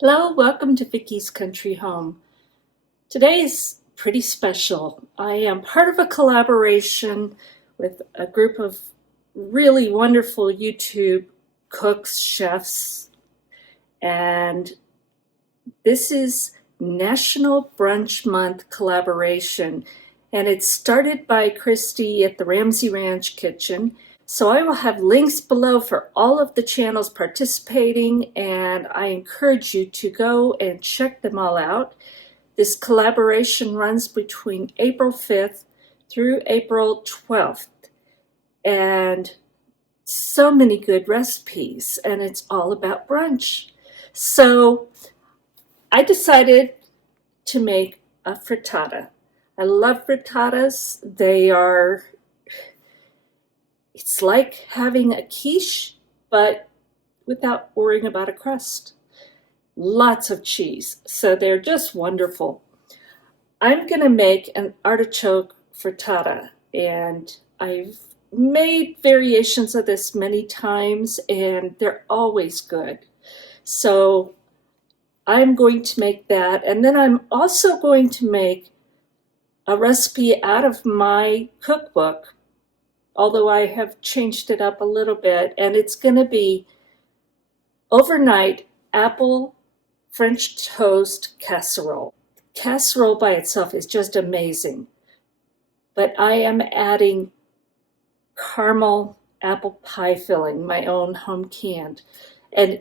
Hello, welcome to Vickie's Country Home. Today is pretty special. I am part of a collaboration with a group of really wonderful YouTube cooks, chefs, and this is National Brunch Month collaboration. And it's started by Christy at the Ramsey Ranch Kitchen. So I will have links below for all of the channels participating, and I encourage you to go and check them all out. This collaboration runs between April 5th through April 12th, and so many good recipes, and it's all about brunch. So I decided to make a frittata. I love frittatas. It's like having a quiche, but without worrying about a crust. Lots of cheese, so they're just wonderful. I'm going to make an artichoke frittata, and I've made variations of this many times, and they're always good. So I'm going to make that, and then I'm also going to make a recipe out of my cookbook, although I have changed it up a little bit, and it's going to be overnight apple French toast casserole. Casserole by itself is just amazing, but I am adding caramel apple pie filling, my own home canned, and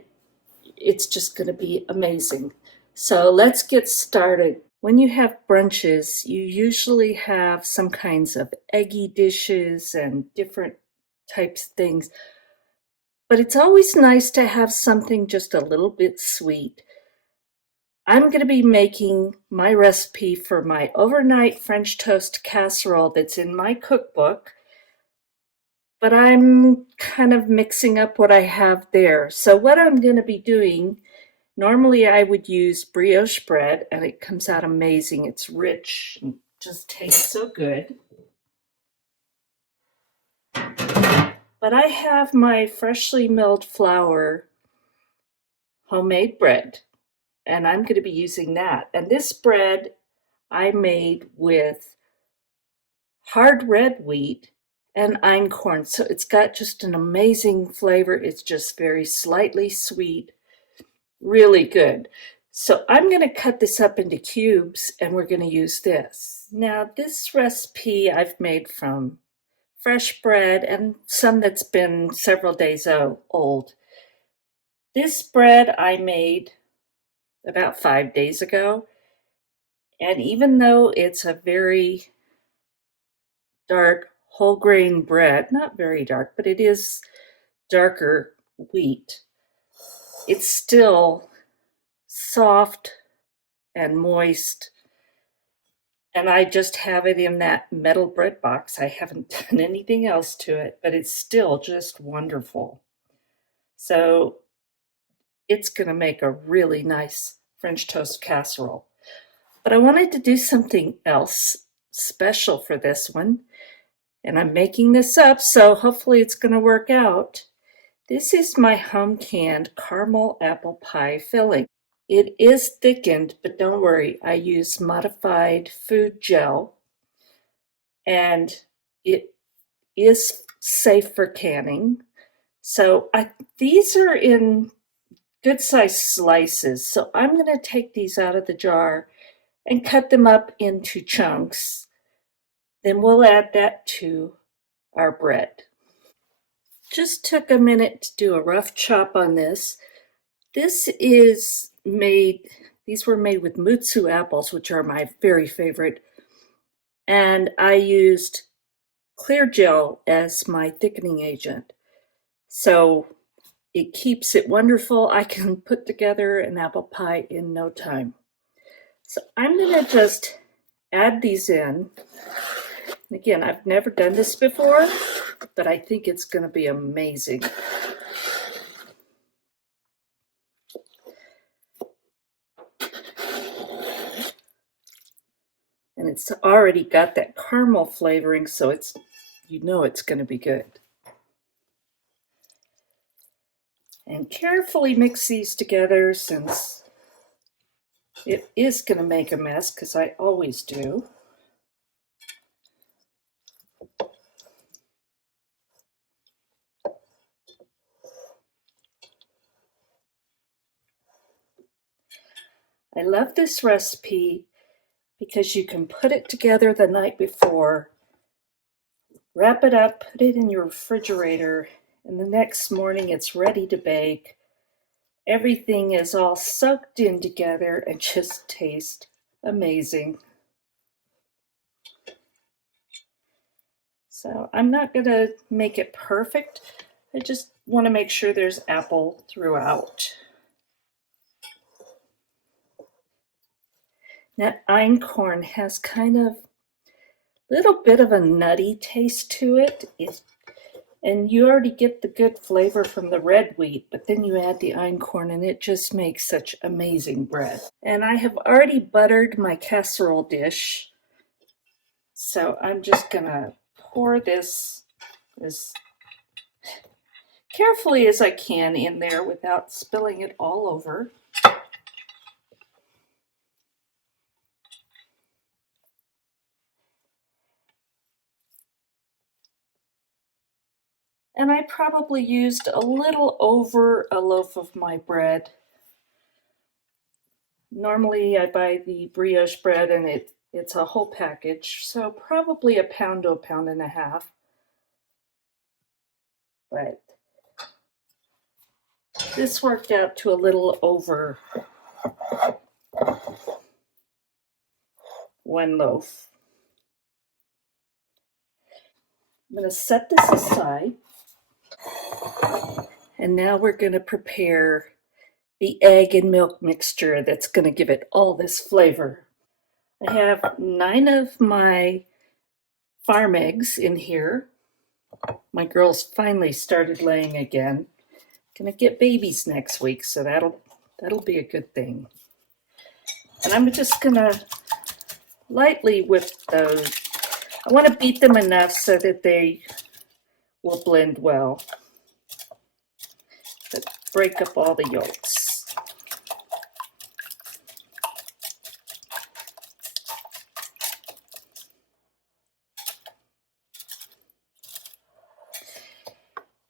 it's just going to be amazing. So let's get started. When you have brunches, you usually have some kinds of eggy dishes and different types of things, but it's always nice to have something just a little bit sweet. I'm going to be making my recipe for my overnight French toast casserole that's in my cookbook, but I'm kind of mixing up what I have there. So what I'm going to be doing, normally I would use brioche bread, and it comes out amazing. It's rich and just tastes so good. But I have my freshly milled flour homemade bread, and I'm going to be using that. And this bread I made with hard red wheat and einkorn. So it's got just an amazing flavor. It's just very slightly sweet, really good. So I'm going to cut this up into cubes, and we're going to use this. Now, this recipe I've made from fresh bread and some that's been several days old. This bread I made about 5 days ago, and even though it's a very dark whole grain bread, not very dark, but it is darker wheat, it's still soft and moist. And I just have it in that metal bread box. I haven't done anything else to it, but it's still just wonderful. So it's going to make a really nice French toast casserole. But I wanted to do something else special for this one, and I'm making this up, so hopefully it's going to work out. This is my home canned caramel apple pie filling. It is thickened, but don't worry, I use modified food gel, and it is safe for canning. So these are in good sized slices. So I'm going to take these out of the jar and cut them up into chunks. Then we'll add that to our bread. Just took a minute to do a rough chop on this. These were made with mutsu apples, which are my very favorite. And I used clear gel as my thickening agent. So it keeps it wonderful. I can put together an apple pie in no time. So I'm going to just add these in. Again, I've never done this before, but I think it's going to be amazing. And it's already got that caramel flavoring, so it's going to be good. And carefully mix these together, since It is going to make a mess because I always do. I love this recipe because you can put it together the night before, wrap it up, put it in your refrigerator, and the next morning it's ready to bake. Everything is all soaked in together and just tastes amazing. So I'm not going to make it perfect. I just want to make sure there's apple throughout. That einkorn has kind of a little bit of a nutty taste to it. And you already get the good flavor from the red wheat, but then you add the einkorn and it just makes such amazing bread. And I have already buttered my casserole dish. So I'm just gonna pour this as carefully as I can in there without spilling it all over. And I probably used a little over a loaf of my bread. Normally I buy the brioche bread and it's a whole package, so probably a pound to a pound and a half. But this worked out to a little over 1 loaf. I'm going to set this aside. And now we're going to prepare the egg and milk mixture that's going to give it all this flavor. I have 9 of my farm eggs in here. My girls finally started laying again. Gonna get babies next week, so that'll be a good thing. And I'm just gonna lightly whip those. I want to beat them enough so that they will blend well. But break up all the yolks.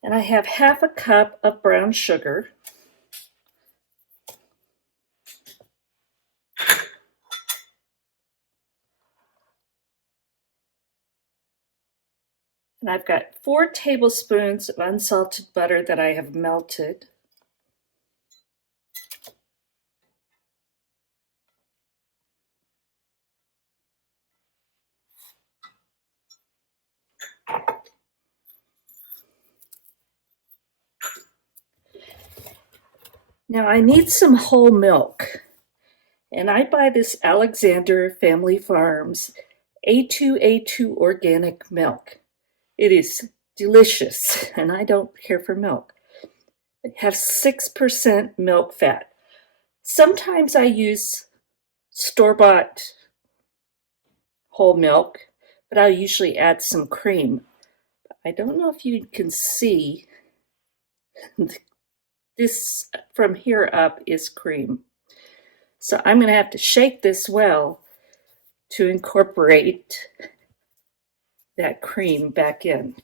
And I have half a cup of brown sugar. And I've got 4 tablespoons of unsalted butter that I have melted. Now I need some whole milk. And I buy this Alexander Family Farms A2A2 organic milk. It is delicious, and I don't care for milk. It has 6% milk fat. Sometimes I use store-bought whole milk, but I usually add some cream. I don't know if you can see, this from here up is cream. So I'm going to have to shake this well to incorporate that cream back in.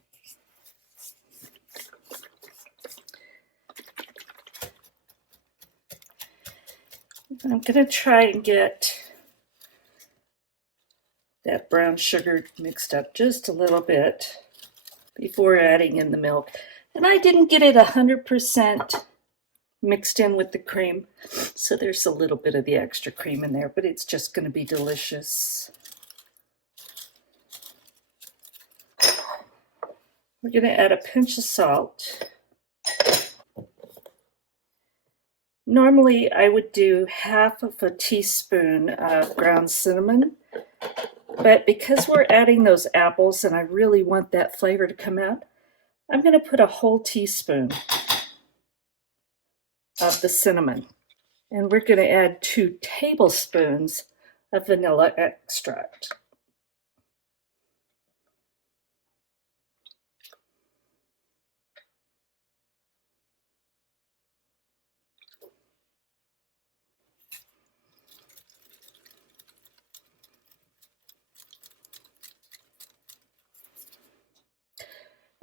I'm going to try and get that brown sugar mixed up just a little bit before adding in the milk. And I didn't get it 100% mixed in with the cream, so there's a little bit of the extra cream in there, but it's just going to be delicious. We're going to add a pinch of salt. Normally I would do half of a teaspoon of ground cinnamon, but because we're adding those apples and I really want that flavor to come out, I'm going to put a whole teaspoon of the cinnamon. And we're going to add 2 tablespoons of vanilla extract.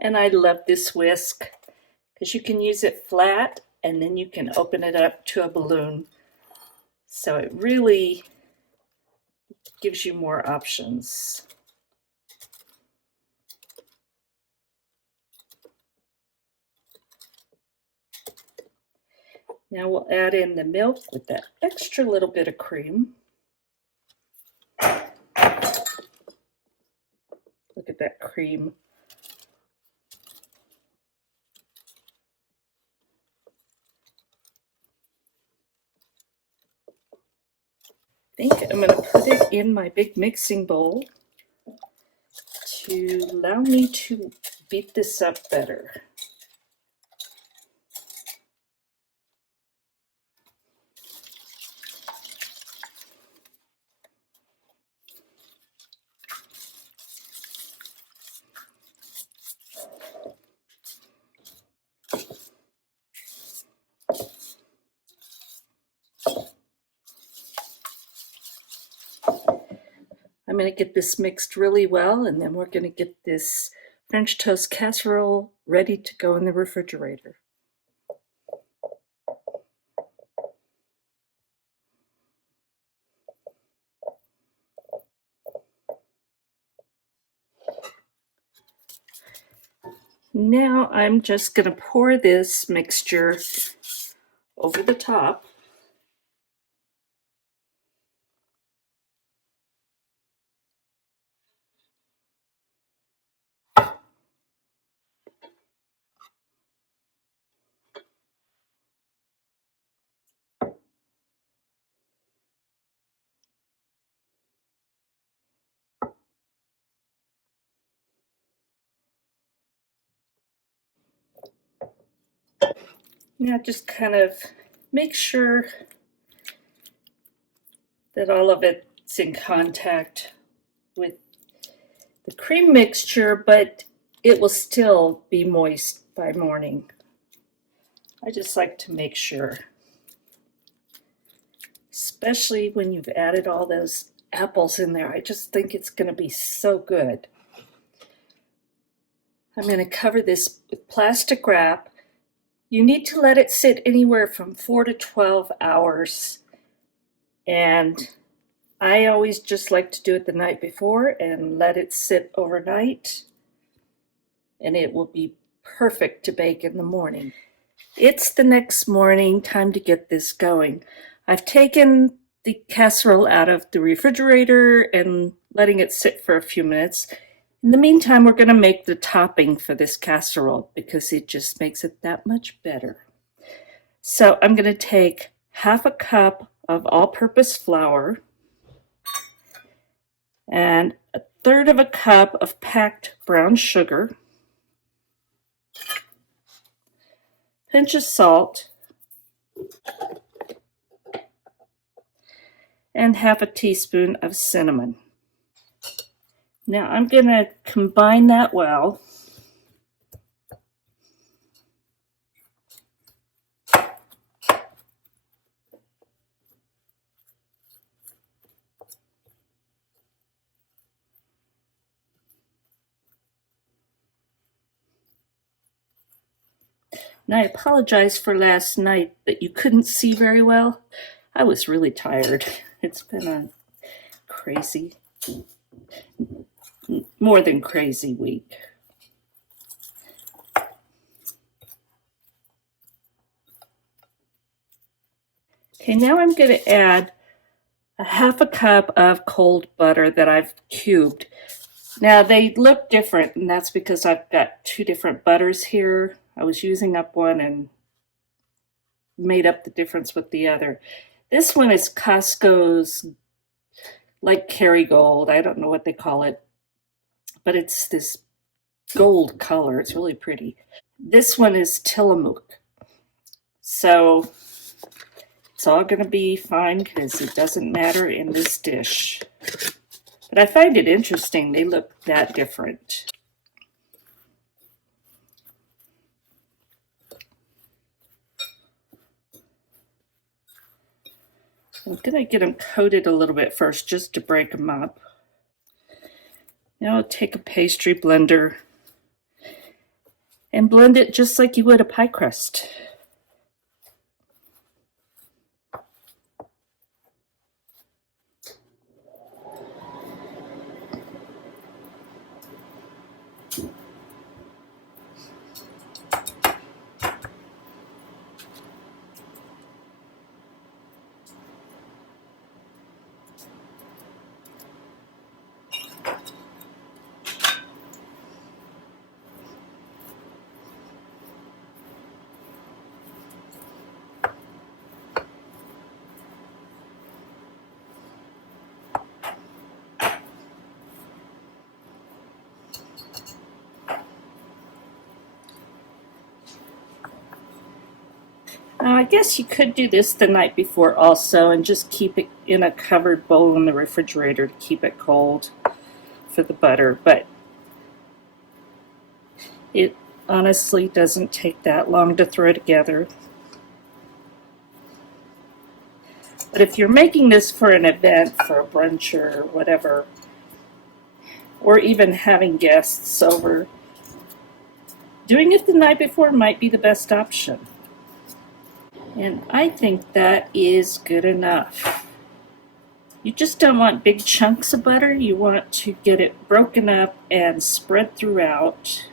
And I love this whisk because you can use it flat and then you can open it up to a balloon. So it really gives you more options. Now we'll add in the milk with that extra little bit of cream. Look at that cream. I think I'm going to put it in my big mixing bowl to allow me to beat this up better. I'm going to get this mixed really well, and then we're going to get this French toast casserole ready to go in the refrigerator. Now I'm just going to pour this mixture over the top. Now just kind of make sure that all of it's in contact with the cream mixture, but it will still be moist by morning. I just like to make sure, especially when you've added all those apples in there. I just think it's going to be so good. I'm going to cover this with plastic wrap. You need to let it sit anywhere from 4 to 12 hours. And I always just like to do it the night before and let it sit overnight. And it will be perfect to bake in the morning. It's the next morning, time to get this going. I've taken the casserole out of the refrigerator and letting it sit for a few minutes. In the meantime, we're going to make the topping for this casserole because it just makes it that much better. So I'm going to take half a cup of all-purpose flour and a third of a cup of packed brown sugar, pinch of salt, and half a teaspoon of cinnamon. Now I'm going to combine that well. And I apologize for last night that you couldn't see very well. I was really tired. It's been a crazy, more than crazy week. Okay, now I'm going to add a half a cup of cold butter that I've cubed. Now they look different, and that's because I've got two different butters here. I was using up one and made up the difference with the other. This one is Costco's, like Kerrygold. I don't know what they call it, but it's this gold color. It's really pretty. This one is Tillamook. So it's all going to be fine because it doesn't matter in this dish. But I find it interesting. They look that different. I'm going to get them coated a little bit first just to break them up. Now I'll take a pastry blender and blend it just like you would a pie crust. Now, I guess you could do this the night before also and just keep it in a covered bowl in the refrigerator to keep it cold for the butter, but it honestly doesn't take that long to throw together. But if you're making this for an event, for a brunch or whatever, or even having guests over, doing it the night before might be the best option. And I think that is good enough. You just don't want big chunks of butter. You want to get it broken up and spread throughout.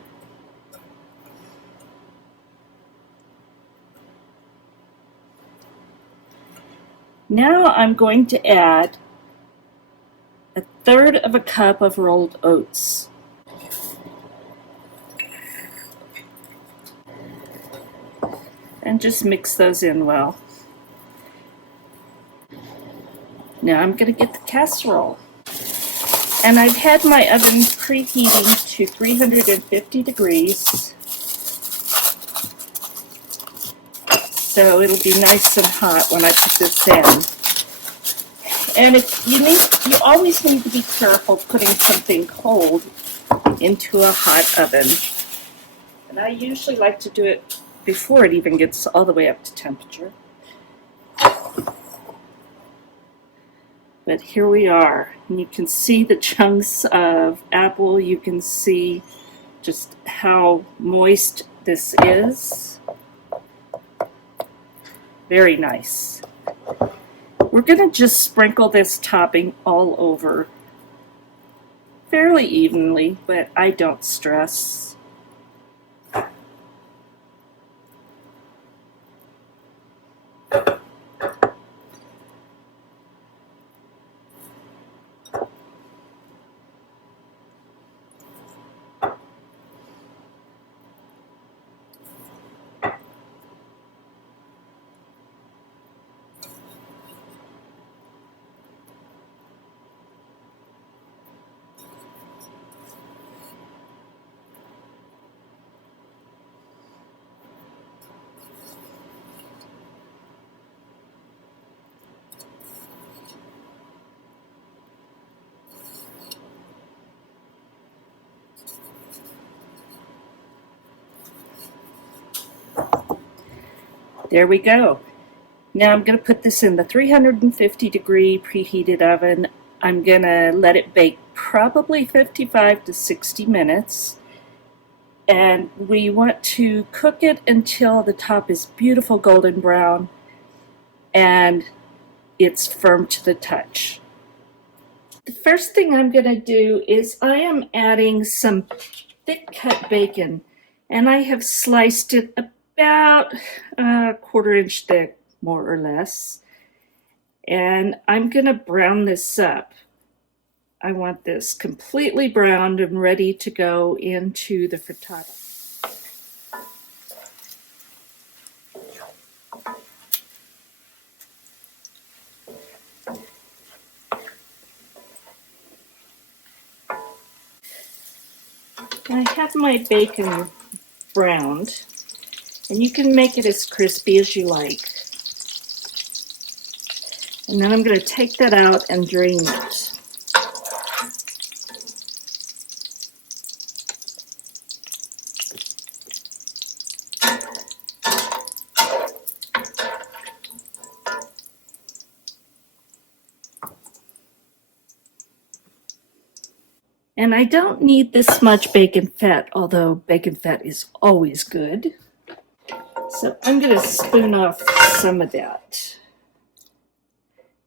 Now I'm going to add 1/3 of a cup of rolled oats. And just mix those in well. Now I'm going to get the casserole. And I've had my oven preheating to 350 degrees. So it'll be nice and hot when I put this in. And you always need to be careful putting something cold into a hot oven. And I usually like to do it before it even gets all the way up to temperature. But here we are, and you can see the chunks of apple. You can see just how moist this is. Very nice. We're going to just sprinkle this topping all over fairly evenly, but I don't stress. There we go. Now I'm going to put this in the 350 degree preheated oven. I'm going to let it bake probably 55 to 60 minutes. And we want to cook it until the top is beautiful golden brown and it's firm to the touch. The first thing I'm going to do is I am adding some thick cut bacon, and I have sliced it about a 1/4 inch thick, more or less. And I'm going to brown this up. I want this completely browned and ready to go into the frittata. I have my bacon browned, and you can make it as crispy as you like. And then I'm going to take that out and drain it. And I don't need this much bacon fat, although bacon fat is always good. So I'm going to spoon off some of that.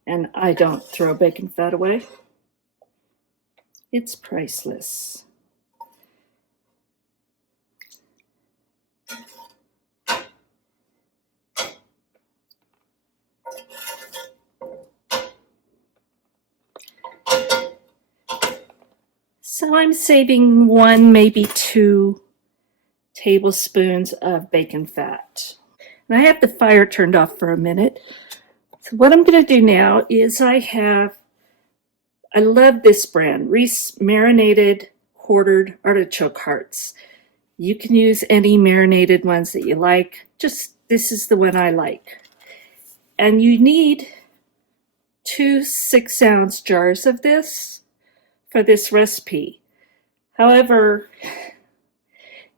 And I don't throw bacon fat away. It's priceless. So I'm saving 1, maybe 2 tablespoons of bacon fat. And I have the fire turned off for a minute. So what I'm going to do now is I love this brand, Reese Marinated Quartered Artichoke Hearts. You can use any marinated ones that you like. Just this is the one I like. And you need 2 6-ounce jars of this for this recipe. However,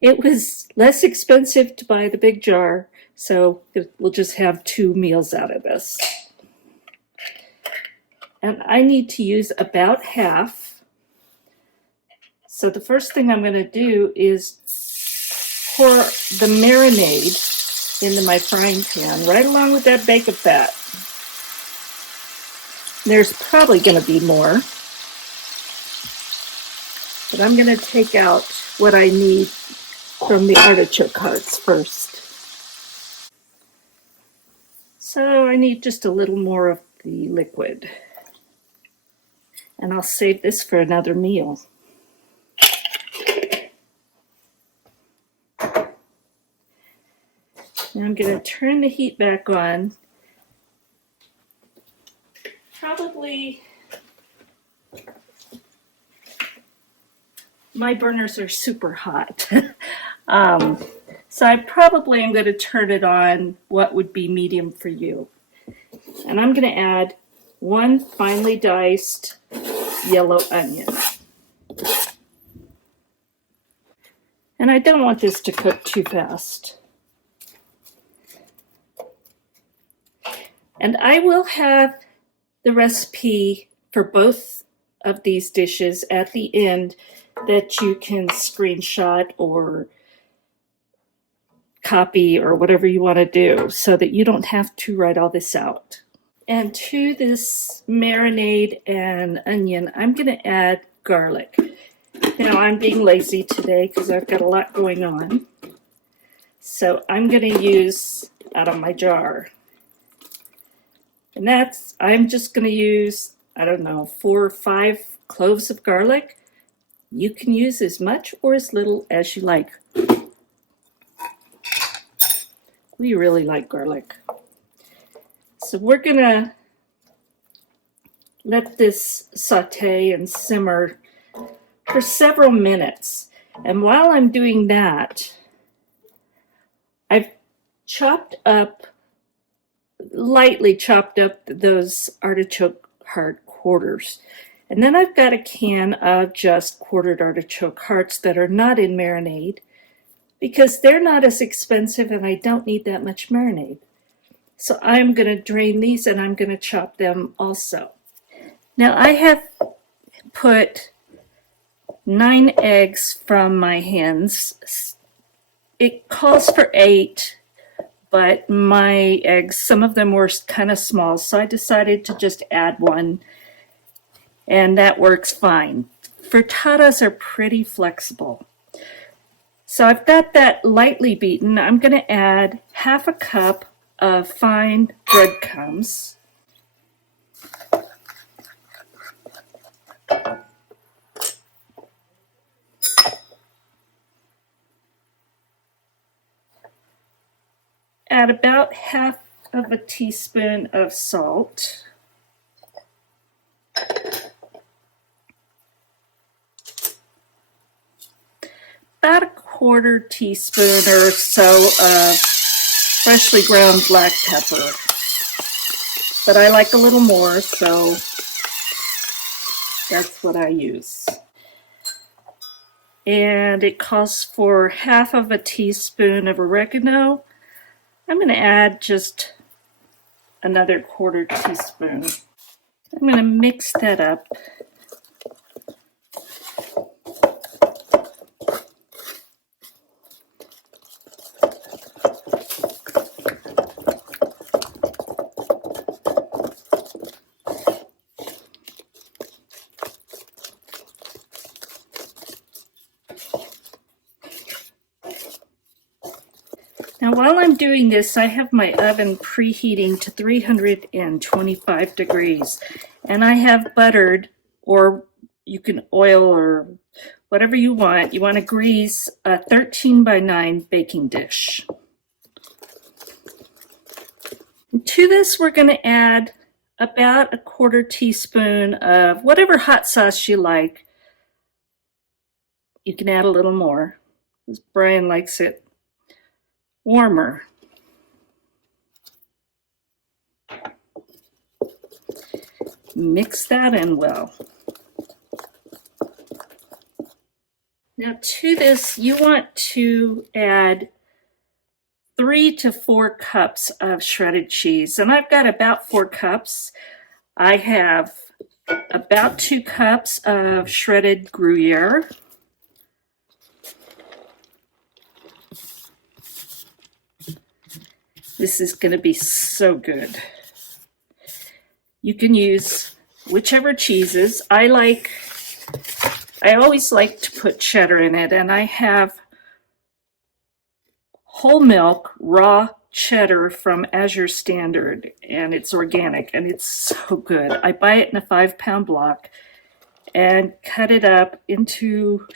it was less expensive to buy the big jar, so we'll just have 2 meals out of this. And I need to use about half. So the first thing I'm going to do is pour the marinade into my frying pan, right along with that bacon fat. There's probably going to be more, but I'm going to take out what I need from the artichoke hearts first. So I need just a little more of the liquid, and I'll save this for another meal. Now I'm going to turn the heat back on. Probably, my burners are super hot. So I probably am going to turn it on what would be medium for you. And I'm going to add 1 finely diced yellow onion. And I don't want this to cook too fast. And I will have the recipe for both of these dishes at the end that you can screenshot or copy or whatever you want to do so that you don't have to write all this out. And to this marinade and onion, I'm going to add garlic. Now I'm being lazy today because I've got a lot going on. So I'm going to use out of my jar. And I'm just going to use, I don't know, 4 or 5 cloves of garlic. You can use as much or as little as you like. We really like garlic. So we're going to let this saute and simmer for several minutes. And while I'm doing that, I've lightly chopped up those artichoke heart quarters. And then I've got a can of just quartered artichoke hearts that are not in marinade because they're not as expensive and I don't need that much marinade. So I'm going to drain these and I'm going to chop them also. Now I have put 9 eggs from my hens. It calls for 8, but my eggs, some of them were kind of small, so I decided to just add 1, and that works fine. Frittatas are pretty flexible. So I've got that lightly beaten. I'm going to add half a cup of fine breadcrumbs. Add about half of a teaspoon of salt. About a 1/4 teaspoon or so of freshly ground black pepper. But I like a little more, so that's what I use. And it calls for half of a teaspoon of oregano. I'm going to add just another 1/4 teaspoon. I'm going to mix that up. Now while I'm doing this, I have my oven preheating to 325 degrees, and I have buttered, or you can oil or whatever you want. You want to grease a 13 by 9 baking dish. And to this, we're going to add about a 1/4 teaspoon of whatever hot sauce you like. You can add a little more, because Brian likes it warmer. Mix that in well. Now to this, you want to add 3 to 4 cups of shredded cheese, and I've got about 4 cups. I have about 2 cups of shredded Gruyere, this is going to be so good. You can use whichever cheeses. I always like to put cheddar in it, and I have whole milk raw cheddar from Azure Standard, and it's organic and it's so good. I buy it in a 5-pound block and cut it up into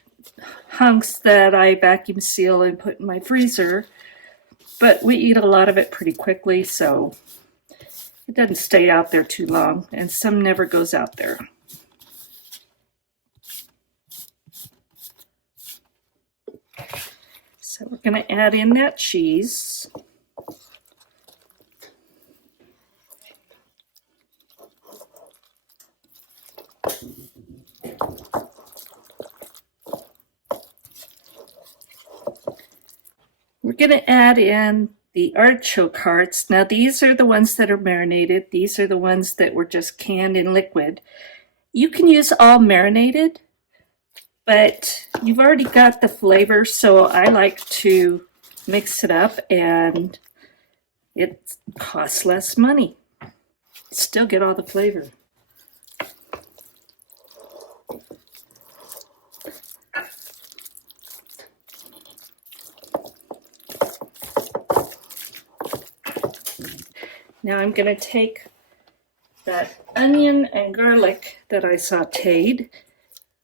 hunks that I vacuum seal and put in my freezer, but we eat a lot of it pretty quickly, so it doesn't stay out there too long, and some never goes out there. So we're going to add in that cheese. We're going to add in the artichoke hearts. Now these are the ones that are marinated. These are the ones that were just canned in liquid. You can use all marinated, but you've already got the flavor, so I like to mix it up, and it costs less money. Still get all the flavor. Now I'm going to take that onion and garlic that I sauteed.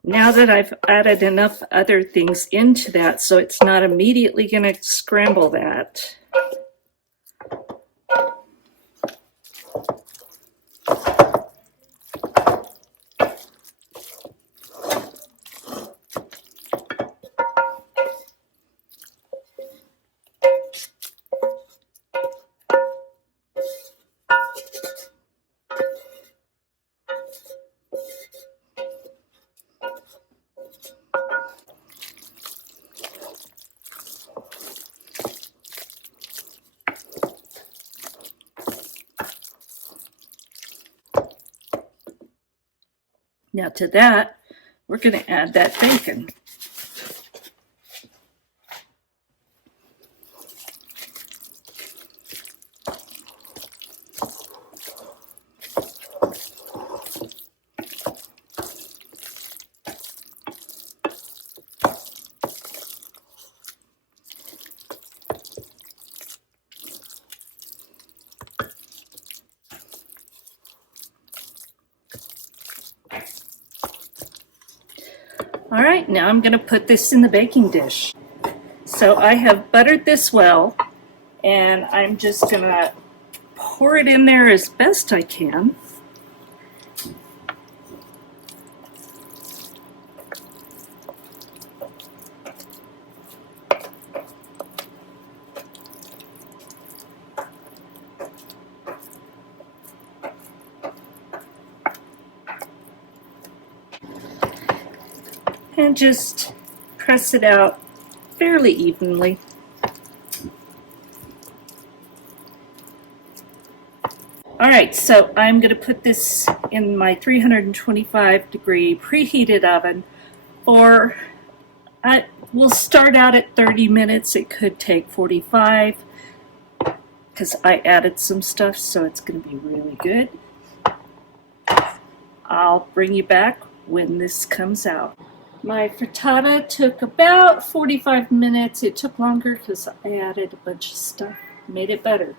Now that I've added enough other things into that so it's not immediately going to scramble that. Now to that, we're going to add that bacon. All right, now I'm going to put this in the baking dish. So I have buttered this well, and I'm just going to pour it in there as best I can. And just press it out fairly evenly. All right, so I'm going to put this in my 325-degree preheated oven for, we'll start out at 30 minutes. It could take 45 because I added some stuff, so it's going to be really good. I'll bring you back when this comes out. My frittata took about 45 minutes. It took longer because I added a bunch of stuff, made it better.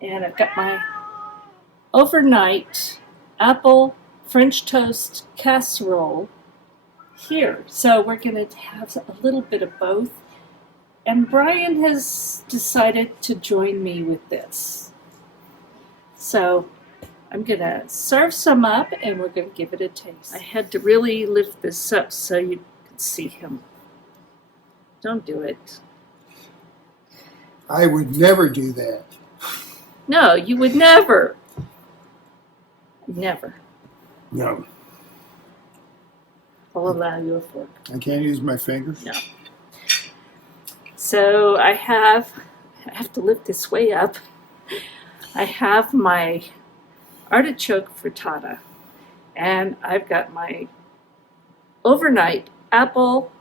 And I've got my overnight apple French toast casserole here. So we're going to have a little bit of both. And Brian has decided to join me with this. So I'm going to serve some up and we're going to give it a taste. I had to really lift this up so you could see him. Don't do it. I would never do that. No, you would never. Never. No. I'll allow you a fork. I can't use my fingers? No. So I have to lift this way up. I have my artichoke frittata, and I've got my overnight apple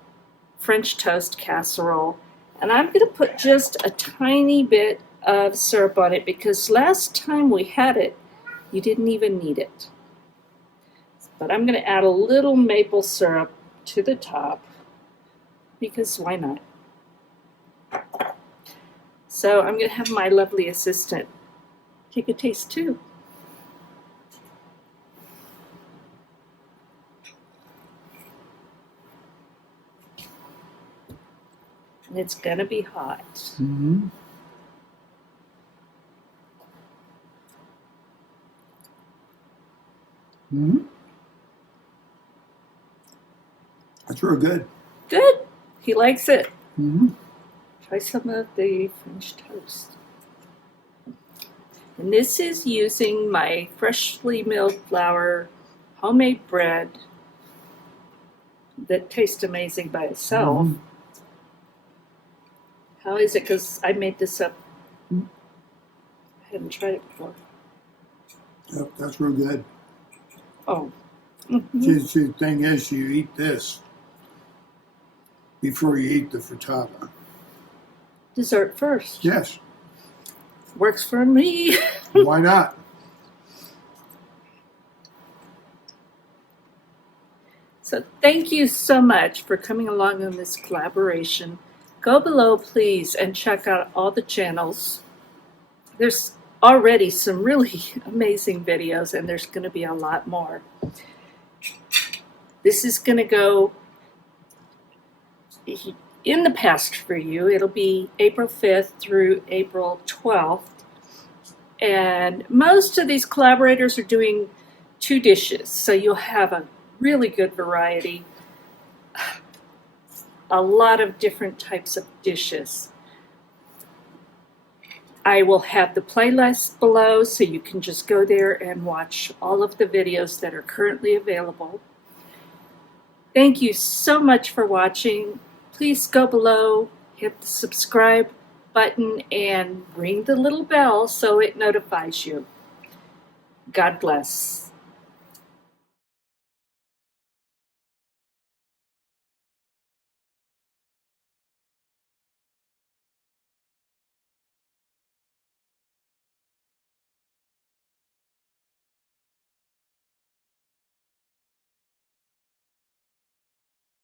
French toast casserole, and I'm going to put just a tiny bit of syrup on it because last time we had it, you didn't even need it. But I'm going to add a little maple syrup to the top because why not? So I'm going to have my lovely assistant take a taste too. And it's going to be hot. Mm-hmm. Mm-hmm. That's real good. Good. He likes it. Mm-hmm. Try some of the French toast. And this is using my freshly milled flour homemade bread that tastes amazing by itself. Mm-hmm. How is it? Because I made this up. I hadn't tried it before. Yep, that's real good. Oh. See, the thing is, you eat this before you eat the frittata. Dessert first. Yes. Works for me. Why not? So thank you so much for coming along on this collaboration. Go below, please, and check out all the channels. There's already some really amazing videos, and there's going to be a lot more. This is going to go in the past for you. It'll be April 5th through April 12th. And most of these collaborators are doing 2 dishes, so you'll have a really good variety. A lot of different types of dishes. I will have the playlist below so you can just go there and watch all of the videos that are currently available. Thank you so much for watching. Please go below, hit the subscribe button, and ring the little bell so it notifies you. God bless.